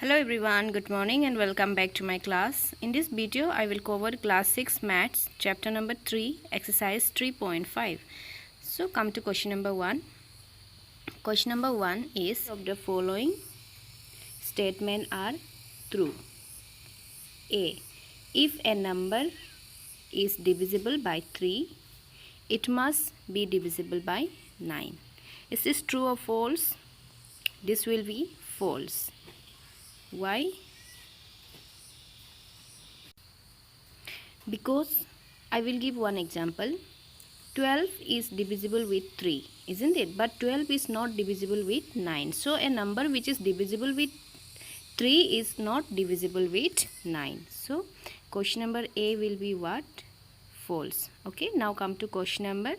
Hello everyone, good morning and welcome back to my class. In this video, I will cover class 6 maths chapter number 3 exercise 3.5. So come to question number 1. Question number 1 is of the following statement are true. A. If a number is divisible by 3, it must be divisible by 9. Is this true or false? This will be false. Why? Because I will give one example. 12 is divisible with 3, isn't it? But 12 is not divisible with 9. So a number which is divisible with 3 is not divisible with 9. So question number A will be what? False. Okay, now come to question number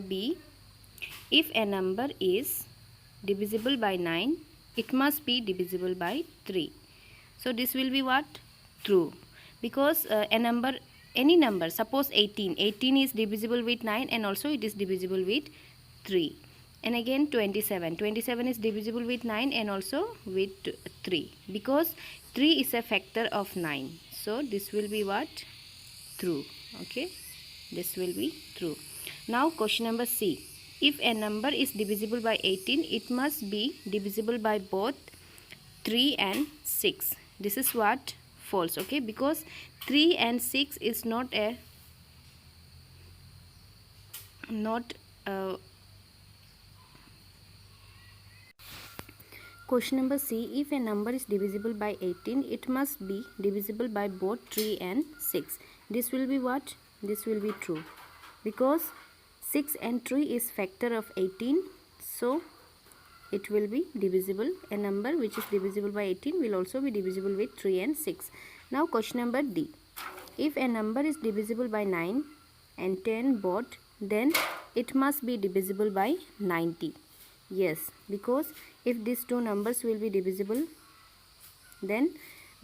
B. If a number is divisible by 9, it must be divisible by 3. So this will be what? True. Because any number, suppose 18 is divisible with 9 and also it is divisible with 3. And again 27 is divisible with 9 and also with 3. Because 3 is a factor of 9. So this will be what? True. Okay. This will be true. Now question number C. If a number is divisible by 18, it must be divisible by both 3 and 6. This is what? False. Okay, because 3 and 6 is not question number C. If a number is divisible by 18, it must be divisible by both 3 and 6. This will be what? This will be true, because 6 and 3 is factor of 18, so it will be divisible. A number which is divisible by 18 will also be divisible with 3 and 6. Now question number D. If a number is divisible by 9 and 10 both, then it must be divisible by 90. Yes, because if these two numbers will be divisible, then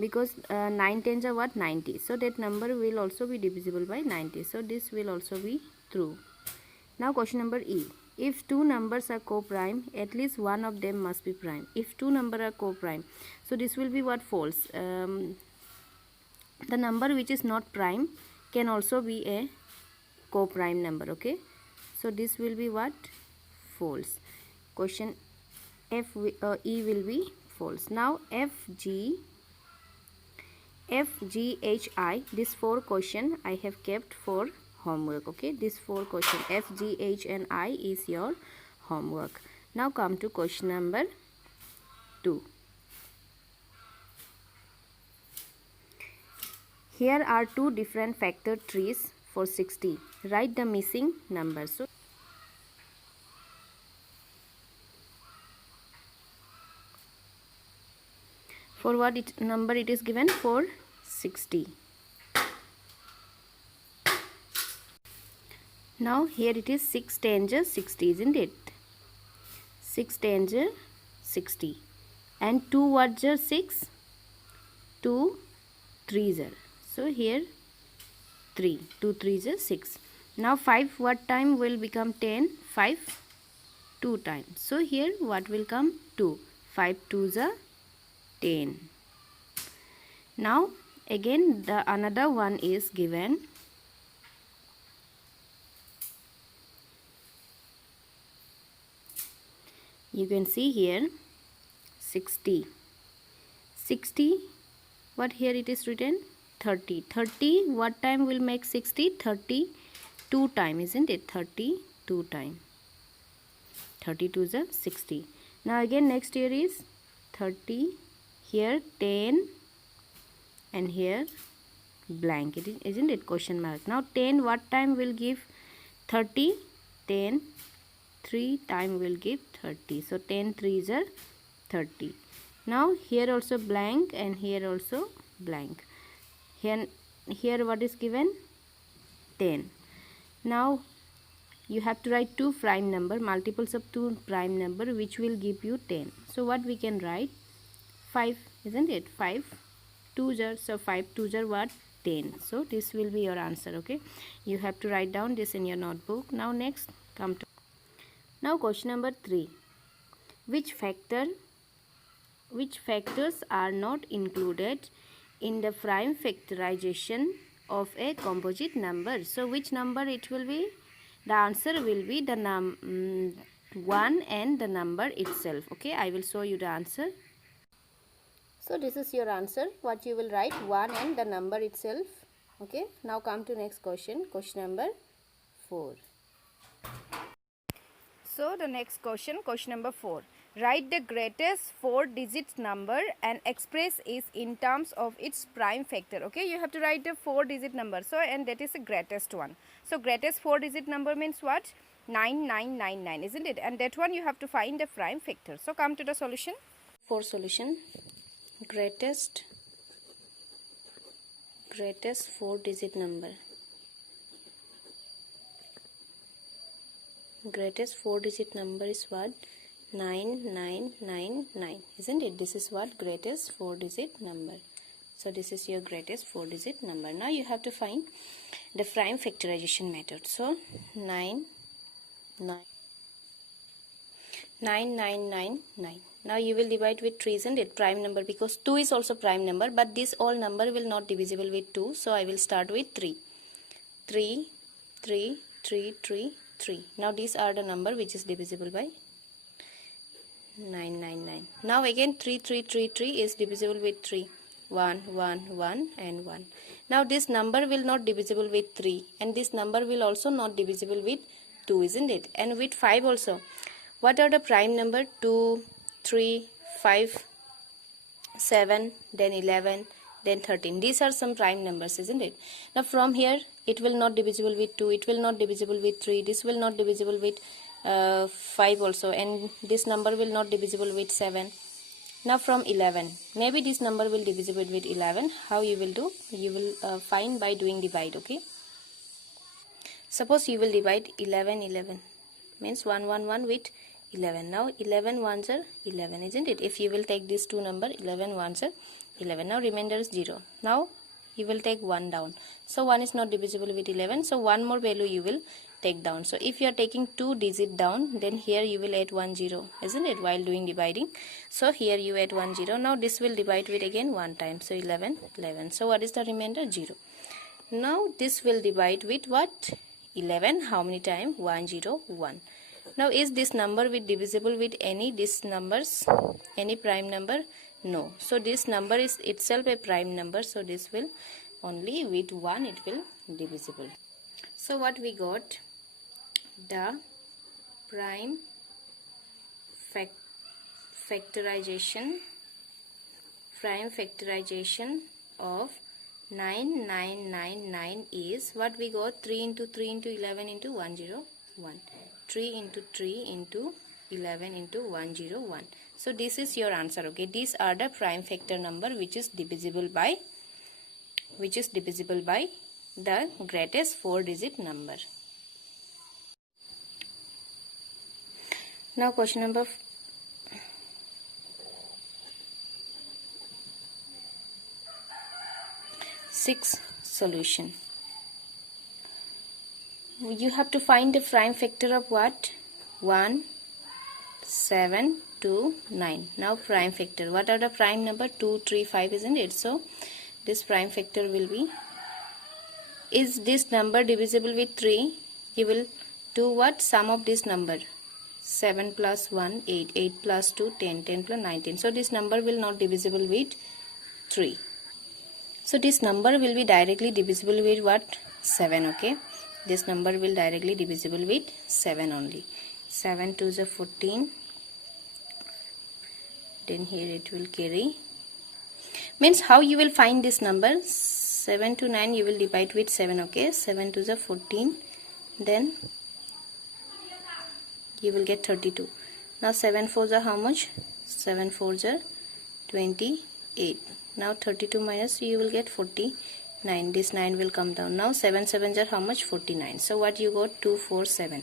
because 9 tens are what? 90. So that number will also be divisible by 90. So this will also be true. Now question number E. If two numbers are co-prime, at least one of them must be prime. If two numbers are co-prime, so this will be what? False. The number which is not prime can also be a co-prime number. Okay, so this will be what? False. Question E will be false. Now F, G, H, I. This 4 question I have kept for homework. Okay, this 4 question F, G, H and I is your homework. Now come to question number 2. Here are 2 different factor trees for 60. Write the missing numbers. So for what number it is given? For 60. Now here it is 6 tens 60, isn't it? 6 tens 60. And 2 what 6? 2 3s. So here 3. 2 3s 6. Now 5 what time will become 10? 5 2 times. So here what will come? 2. 5 2s 10. Now again the another one is given. You can see here 60. What here it is written? 30. What time will make 60? 32 time, isn't it? 32 time. 32 is a 60. Now again next here is 30. Here 10 and here blank. It is, isn't it? Question mark. Now 10 what time will give 30? 10 3 time will give 30. So 10 3s are 30. Now here also blank and here also blank. Here what is given? 10. Now you have to write 2 prime number, multiples of 2 prime number, which will give you 10. So what we can write? 5, isn't it? 5 2s are, so 5 2s are what? 10. So this will be your answer. Okay, you have to write down this in your notebook. Now next come to now question number 3. which factors are not included in the prime factorization of a composite number? So which number it will be? The answer will be the 1 and the number itself. Okay, I will show you the answer. So this is your answer. What you will write, 1 and the number itself. Okay, now come to next question. Question number 4. So the next question number 4. Write the greatest 4-digit number and express it in terms of its prime factor. Okay, you have to write the 4-digit number. So, and that is the greatest one. So greatest 4-digit number means what? 9999, isn't it? And that one you have to find the prime factor. So come to the solution. For solution, greatest 4-digit number. Greatest 4-digit number is what? 9999, isn't it? This is what? Greatest 4-digit number. So this is your greatest 4-digit number. Now you have to find the prime factorization method. So 9999. Now you will divide with 3, isn't it? Prime number, because 2 is also prime number, but this all number will not divisible with 2. So I will start with 3. 3, 3, 3, 3, 3. Now these are the number which is divisible by 999. Now again 3, 3, 3, 3 is divisible with 3. 1, 1, 1 and 1. Now this number will not divisible with 3, and this number will also not divisible with 2, isn't it? And with 5 also. What are the prime number? 2, 3, 5, 7, then 11, then 13. These are some prime numbers, isn't it? Now from here it will not divisible with 2, it will not divisible with 3, this will not divisible with 5 also, and this number will not divisible with 7. Now from 11, maybe this number will divisible with 11. How you will do? You will find by doing divide. Okay, suppose you will divide 11 means 1 with 11. Now 11 ones are 11, isn't it? If you will take these two number, 11 ones are 11. Now remainder is 0. Now you will take 1 down. So 1 is not divisible with 11. So one more value you will take down. So if you are taking 2 digit down, then here you will add 1 0, isn't it? While doing dividing. So here you add 1 0. Now this will divide with again 1 time. So 11. So what is the remainder? 0. Now this will divide with what? 11. How many times? 1 0 1. Now is this number with divisible with any these numbers? Any prime number? No. So this number is itself a prime number. So this will only with 1 it will divisible. So what we got? The prime factorization of 9999 is what we got? 3 into 3 into 11 into 101. 3 into 3 into 11 into 101. So this is your answer. Okay, these are the prime factor number which is divisible by the greatest 4-digit number. Now question number 6 solution. You have to find the prime factor of what? 1, 7, 2, 9. Now prime factor. What are the prime number? 2, 3, 5, isn't it? So this prime factor will be, is this number divisible with 3? You will do what? Sum of this number. 7 plus 1, 8. 8 plus 2, 10. 10 plus 19. So this number will not divisible with 3. So this number will be directly divisible with what? 7. Okay. This number will directly divisible with 7 only. 7 to the 14. Then here it will carry. Means how you will find this number? 7 to 9 you will divide with 7. Okay. 7 to the 14. Then you will get 32. Now 7 4s are how much? 7 4s are 28. Now 32 minus you will get 49. This 9 will come down. Now 7 7s are how much? 49. So what you got? 2 4 7.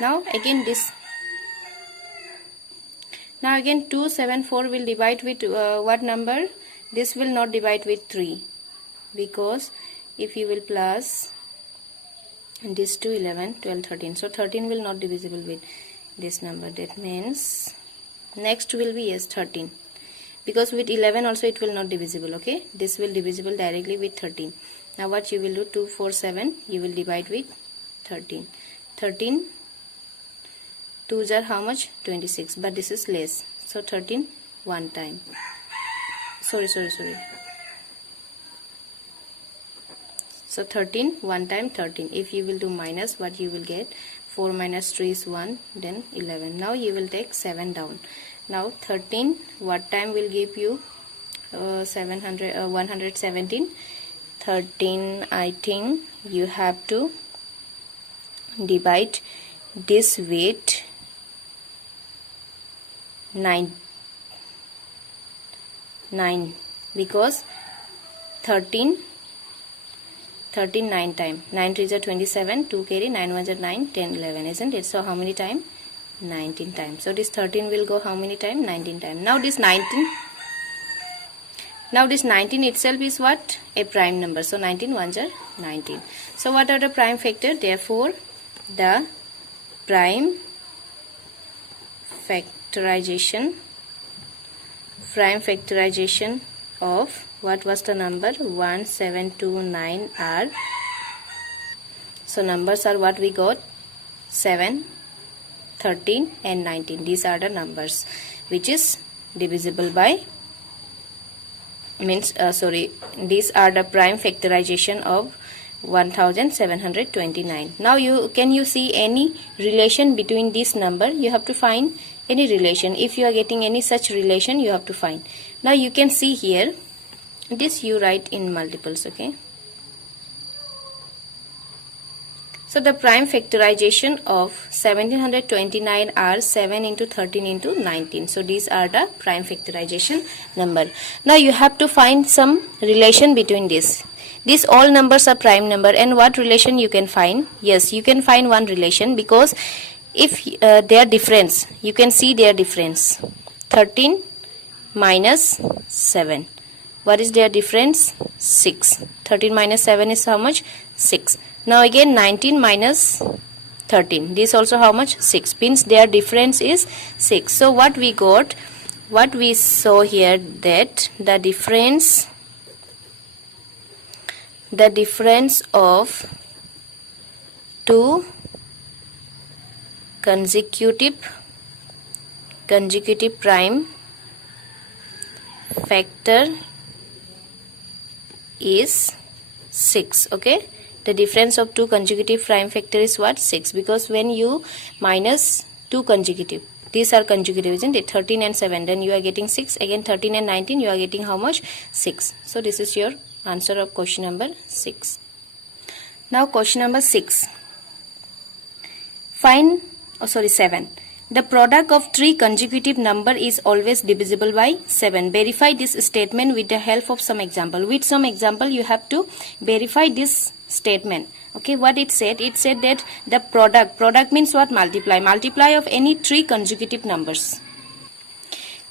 Now again this. Now again 2 7 4 will divide with what number? This will not divide with 3, because if you will plus this to 11 12 13, so 13 will not divisible with this number. That means Next will be, yes, 13, because with 11 also it will not divisible. Okay, this will divisible directly with 13. Now what you will do, 2 4 7, you will divide with 13. 13 2s are how much? 26, but this is less, so 13 one time. Sorry. So 13 one time 13. If you will do minus, what you will get? 4 minus 3 is 1, then 11. Now you will take 7 down. Now 13 what time will give you 117? 13, I think you have to divide this with 9, because 13 9 time. 9 3s are 27, 2 carry, 9 1s are 9, 10 11, isn't it? So how many time? 19 times. So this 13 will go how many time? 19 times. Now this 19 itself is what? A prime number. So 19 1s are 19. So what are the prime factor? Therefore the prime factorization of, what was the number? 1729 are, so numbers are what we got? 7, 13 and 19. These are the numbers which is divisible by, these are the prime factorization of 1729. Now can you see any relation between this number? You have to find any relation. If you are getting any such relation, you have to find. Now you can see here, this you write in multiples. Okay, so the prime factorization of 1729 are 7 into 13 into 19. So these are the prime factorization number. Now you have to find some relation between this. These all numbers are prime number, and what relation you can find? Yes, you can find one relation, because if their difference, you can see their difference. 13 minus 7. What is their difference? 6. 13 minus 7 is how much? 6. Now again 19 minus 13. This also how much? 6. Means their difference is 6. So what we got? What we saw here, that the difference of two consecutive prime factor is 6. Okay, the difference of two consecutive prime factor is what? 6, because when you minus two consecutive, these are consecutive, isn't it? 13 and 7, then you are getting 6. Again 13 and 19, you are getting how much? 6. So this is your answer of question number 6. Now question number 6. Find, 7. The product of three consecutive number is always divisible by 7. Verify this statement with the help of some example. With some example, you have to verify this statement. Okay, what it said? It said that the product means what? Multiply of any three consecutive numbers.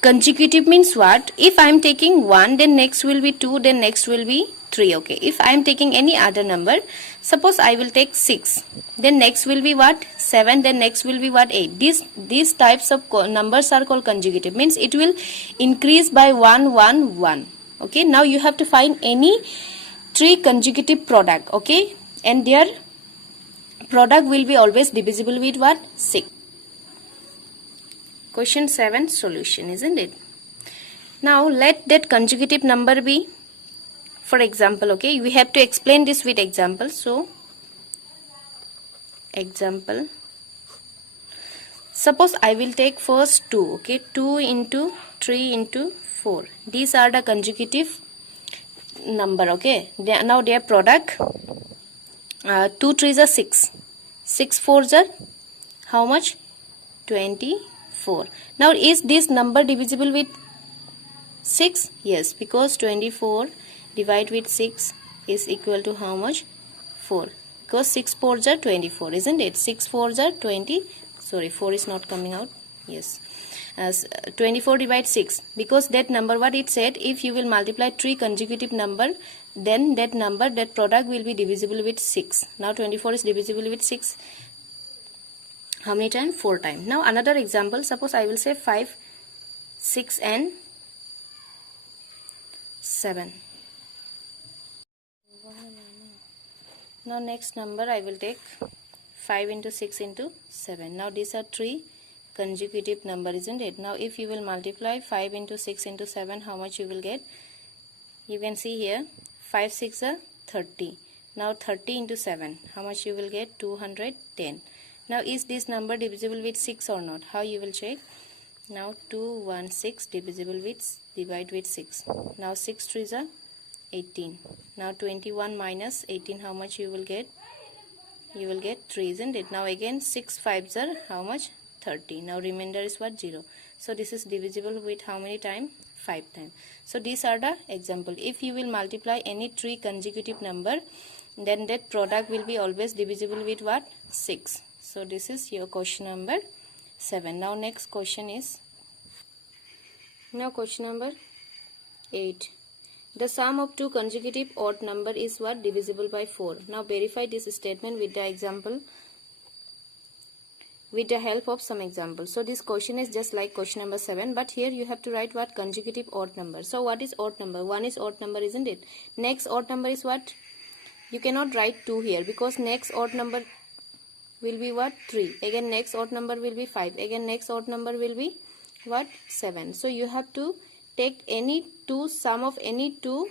Consecutive means what? If I am taking 1, then next will be 2, then next will be 3. Okay, if I am taking any other number, suppose I will take 6, then next will be what? 7, then next will be what? 8. These types of numbers are called consecutive, means it will increase by 1 1 1. Okay, now you have to find any three consecutive product. Okay, and their product will be always divisible with what? 6. Question 7 solution, isn't it? Now let that consecutive number be, for example, okay, we have to explain this with example. So example, suppose I will take first 2. Okay, 2 into 3 into 4. These are the consecutive number. Okay, now their product, 2 3s are 6, 6 4s are how much? 24. Now is this number divisible with 6? Yes, because 24 divided with 6 is equal to how much? 4. Because 6 4s are 24, isn't it? 6 4s are 20. Sorry, 4 is not coming out. Yes, as 24 divided 6, because that number, what it said, if you will multiply three consecutive number, then that number, that product will be divisible with 6. Now 24 is divisible with 6. How many times? 4 times. Now another example, suppose I will say 5 6 and 7. Now next number I will take 5 into 6 into 7. Now these are three consecutive number, isn't it? Now if you will multiply 5 into 6 into 7, how much you will get? You can see here 5 6 are 30. Now 30 into 7, how much you will get? 210. Now is this number divisible with 6 or not? How you will check? Now 216 divisible with, divide with 6. Now 6 3s are 18. Now 21 minus 18, how much you will get? You will get 3, isn't it? Now again 6 5s are how much? 30. Now remainder is what? 0. So this is divisible with how many times? 5 times. So these are the example. If you will multiply any three consecutive number, then that product will be always divisible with what? 6. So this is your question number 7. Now next question is, now question number 8. The sum of two consecutive odd number is what? Divisible by 4. Now verify this statement with the example, with the help of some example. So this question is just like question number 7, but here you have to write what? Consecutive odd number. So what is odd number? 1 is odd number, isn't it? Next odd number is what? You cannot write 2 here because next odd number will be what? 3. Again next odd number will be 5. Again next odd number will be what? 7. So you have to take any two, sum of any two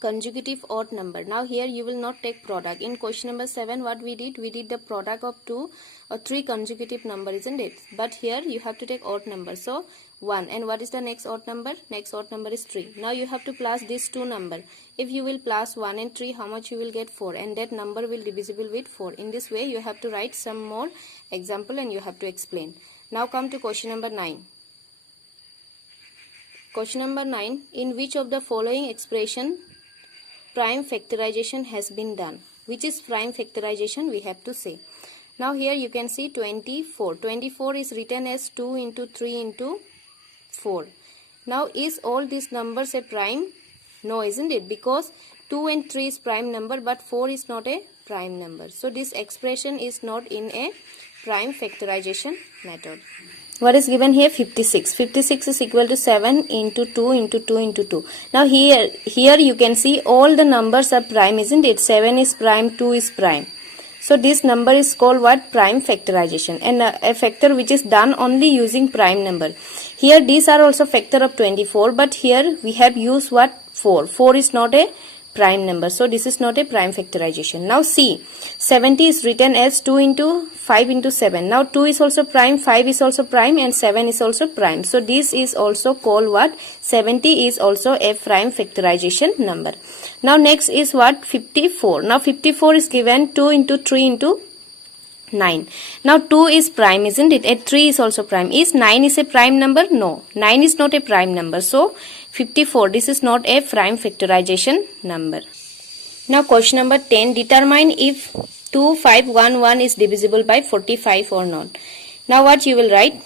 consecutive odd number. Now here you will not take product. In question number 7, what we did? We did the product of 2 or 3 consecutive number, isn't it? But here you have to take odd number. So 1. And what is the next odd number? Next odd number is 3. Now you have to plus these two number. If you will plus 1 and 3, how much you will get? 4. And that number will divisible with 4. In this way you have to write some more example and you have to explain. Now come to question number 9. Question number 9. In which of the following expression prime factorization has been done? Which is prime factorization? We have to say. Now here you can see 24. 24 is written as 2 into 3 into 4. Now is all these numbers a prime? No, isn't it? Because 2 and 3 is prime number but 4 is not a prime number. So this expression is not in a prime factorization method. What is given here? 56. 56 is equal to 7 into 2 into 2 into 2. Now here you can see all the numbers are prime, isn't it? 7 is prime, 2 is prime. So this number is called what? Prime factorization. And a factor which is done only using prime number. Here these are also factor of 24, but here we have used what? 4. 4 is not a prime number. So this is not a prime factorization. Now see, 70 is written as 2 into 5 into 7. Now 2 is also prime, 5 is also prime and 7 is also prime. So this is also called what? 70 is also a prime factorization number. Now next is what? 54. Now 54 is given 2 into 3 into 9. Now 2 is prime, isn't it? And 3 is also prime. Is 9 is a prime number? No. 9 is not a prime number. So 54, this is not a prime factorization number. Now question number 10. Determine if 2511 is divisible by 45 or not. Now what you will write?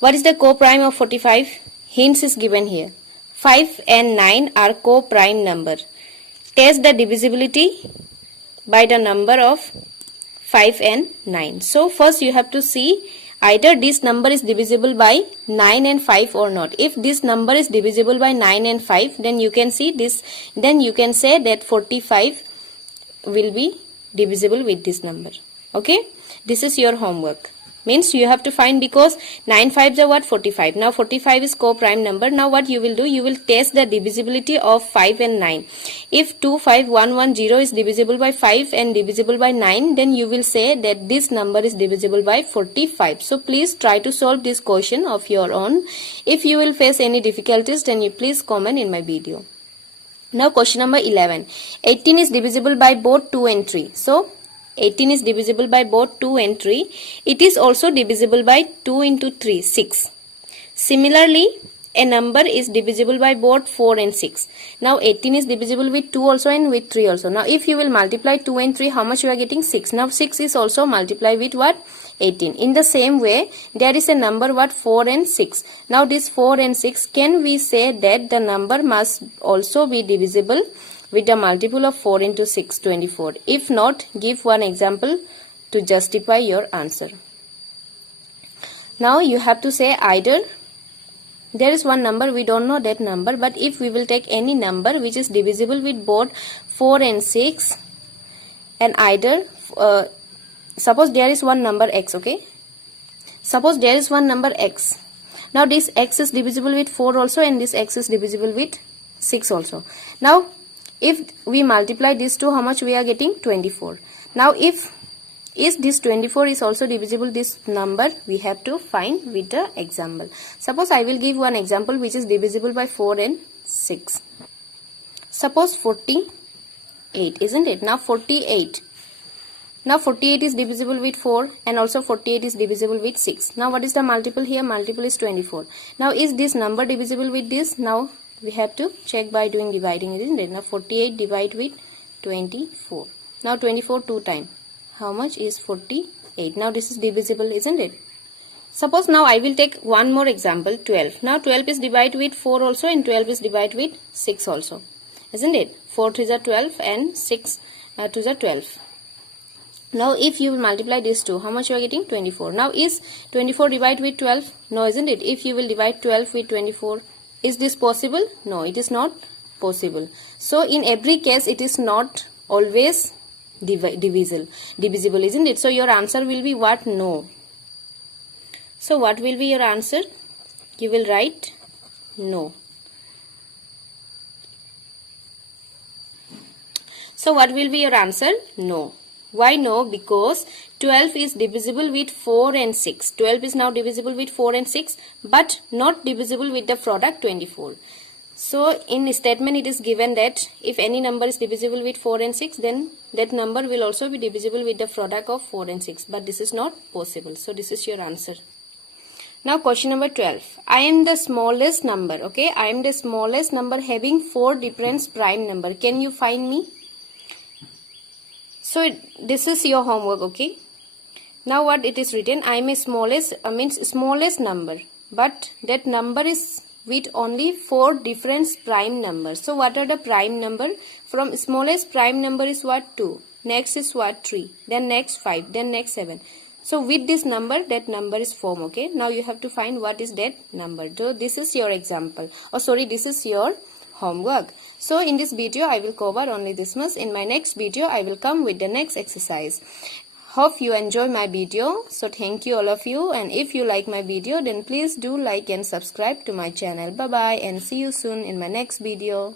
What is the co-prime of 45? Hints is given here. 5 and 9 are co-prime number. Test the divisibility by the number of 5 and 9. So first you have to see either this number is divisible by 9 and 5 or not. If this number is divisible by 9 and 5, then you can see this, then you can say that 45 will be divisible with this number. Okay, this is your homework. Means you have to find, because 9 5s are what? 45. Now 45 is co-prime number. Now what you will do? You will test the divisibility of 5 and 9. If 25110 is divisible by 5 and divisible by 9, then you will say that this number is divisible by 45. So please try to solve this question of your own. If you will face any difficulties, then you please comment in my video. Now question number 11. 18 is divisible by both 2 and 3. So 18 is divisible by both 2 and 3. It is also divisible by 2 into 3, 6. Similarly, a number is divisible by both 4 and 6. Now 18 is divisible with 2 also and with 3 also. Now if you will multiply 2 and 3, how much you are getting? 6. Now 6 is also multiplied with what? 18. In the same way, there is a number what? 4 and 6. Now this 4 and 6, can we say that the number must also be divisible with a multiple of 4 into 6, 24. If not, give one example to justify your answer. Now you have to say either there is one number, we don't know that number, but if we will take any number which is divisible with both 4 and 6, and either suppose there is one number x, okay, suppose there is one number x. Now this x is divisible with 4 also, and this x is divisible with 6 also. Now if we multiply these two, how much we are getting? 24. Now if this 24 is also divisible this number, we have to find with the example. Suppose I will give one example which is divisible by 4 and 6. Suppose 48, isn't it? Now 48. Now 48 is divisible with 4, and also 48 is divisible with 6. Now what is the multiple here? Multiple is 24. Now is this number divisible with this? Now we have to check by doing dividing, isn't it? Now 48 divide with 24. Now 24 2 times. How much is 48? Now this is divisible, isn't it? Suppose now I will take one more example, 12. Now 12 is divided with 4 also, and 12 is divided with 6 also, isn't it? 4 3s are 12 and 6 2s are 12. Now if you will multiply these two, how much you are getting? 24. Now is 24 divided with 12? No, isn't it? If you will divide 12 with 24, is this possible? No, it is not possible. So in every case it is not always divisible, isn't it? So your answer will be what? No. So what will be your answer? You will write no. So what will be your answer? No. Why no? Because 12 is divisible with 4 and 6. 12 is now divisible with 4 and 6, but not divisible with the product 24. So in statement it is given that if any number is divisible with 4 and 6, then that number will also be divisible with the product of 4 and 6. But this is not possible. So this is your answer. Now question number 12. I am the smallest number. Okay, I am the smallest number having 4 different prime number. Can you find me? So this is your homework. Okay. Now what it is written? I am a smallest means smallest number, but that number is with only 4 different prime numbers. So what are the prime number? From smallest prime number is what? 2. Next is what? 3. Then next 5. Then next 7. So with this number, that number is formed. Okay. Now you have to find what is that number. So this is your example. Oh sorry, this is your homework. So in this video I will cover only this much. In my next video I will come with the next exercise. Hope you enjoy my video. So thank you all of you, and if you like my video then please do like and subscribe to my channel. Bye bye and see you soon in my next video.